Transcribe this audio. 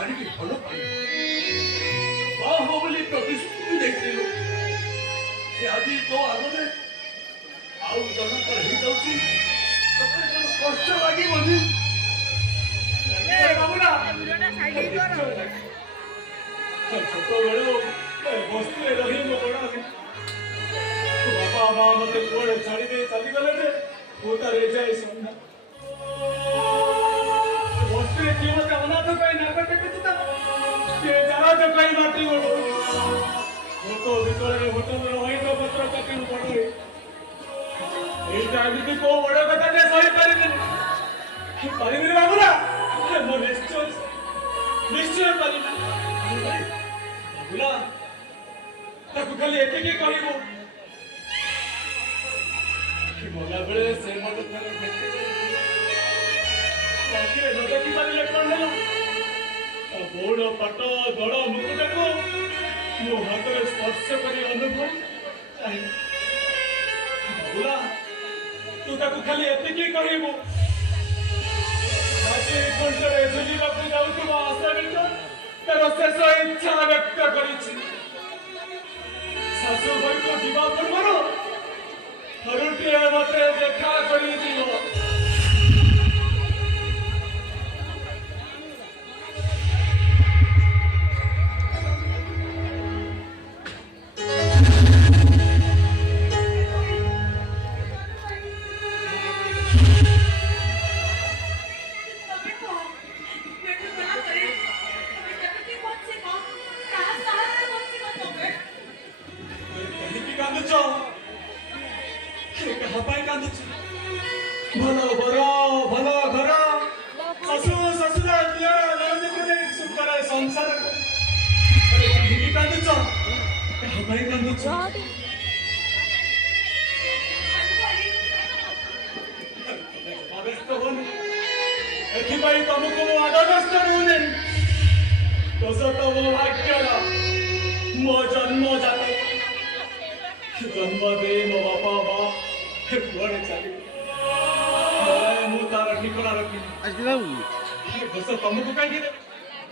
ଜାଣିକି ଭଲ ପାଇଲା ବାହା ହବ ବୋଲି ପ୍ରତିଶ୍ରୁତି ଦେଇଥିଲୁ ସେ ଆଜି ତୋ ଆଗରେ ଆଉ ଜଣଙ୍କର ହେଇଯାଉଛି ତତେ କଣ କଷ୍ଟ ଲାଗିବନି ଛୋଟବେଳୁ ବସ୍ତିରେ ରହି ମୋ ବଡ଼ ବାପା ମା ମତେ କୁଆଡେ ଛାଡ଼ି ଦେଇ ଚାଲିଗଲେ ଯେ ମୁଁ ତାର ଯାଇ ସନ୍ଧ୍ୟା ବସ୍ତିରେ କିଏ ମତେ ଅନାଥ ପାଇଁ ନାକ ଟେକୁଛି ତ କିଏ ଜାରାଜ ପାଇଁ ମାଟି ଗୋଳ ଭୋକ ବିକଳରେ ହୋଟେଲର ଅଇଁଠ ପତ୍ର କାଟି ମୁଁ ବଡ଼ ଏଇଟା ଏମିତି କୋଉ ବଡ଼ କଥା ଯେ ସହିପାରିବିନି ପାରିବିନି ବାବୁଲା ମୁଁ ନିଶ୍ଚୟ ପାରିବି ବାବୁଲା ତାକୁ ଖାଲି ଏତିକି କହିବୁ ମଲା ବେଳେ ସେ ମତେ ଥରେ ଆଖିରେ ନ ଦେଖି ପାରିଲେ କଣ ହେଲା ଗୋଡ଼ ପାଟ ଦଡ଼ ମୁକୁଟକୁ ମୋ ହାତରେ ସ୍ପର୍ଶ କରି ଅନୁଭବ ବାବୁଲା ତୁ ତାକୁ ଖାଲି ଏତିକି କହିବୁ ଆଜି ଘଣ୍ଟାରେ ଝୁଲିବାକୁ ଯାଉଥିବା ଆଶାବିତ ତାର ଶେଷ ଇଚ୍ଛା ବ୍ୟକ୍ତ କରିଛି ଶାଶୁ ଘରକୁ ଯିବା ପୂର୍ବରୁ ଥରୁଟିଏ ମତେ ଦେଖା କରିଯିବ ଭଲ ବର ଭଲ ଘର ଶାଶୁ ଶ୍ୱଶୁର ଦିଅ ନଣନ୍ଦକୁ ସୁଖରେ ସଂସାର କାହିଁକି କାନ୍ଦୁଛ କାହା ପାଇଁ କାନ୍ଦୁଛ ଏଥିପାଇଁ ତମକୁ ମୁଁ ଆଦବସ୍ତ ନଉନି ଦୋଷ ତ ମୋ ଭାଗ୍ୟର ମୋ ଜନ୍ମଜାତ ଜନ୍ମ ଦେଇ ମୋ ବାପା ମା କୁଆଡ଼େ ଚାଲିବ ମୁଁ ତାର ଠିକଣା ରଖିବି ଦୋଷ ତମକୁ କାହିଁକି ଦେବି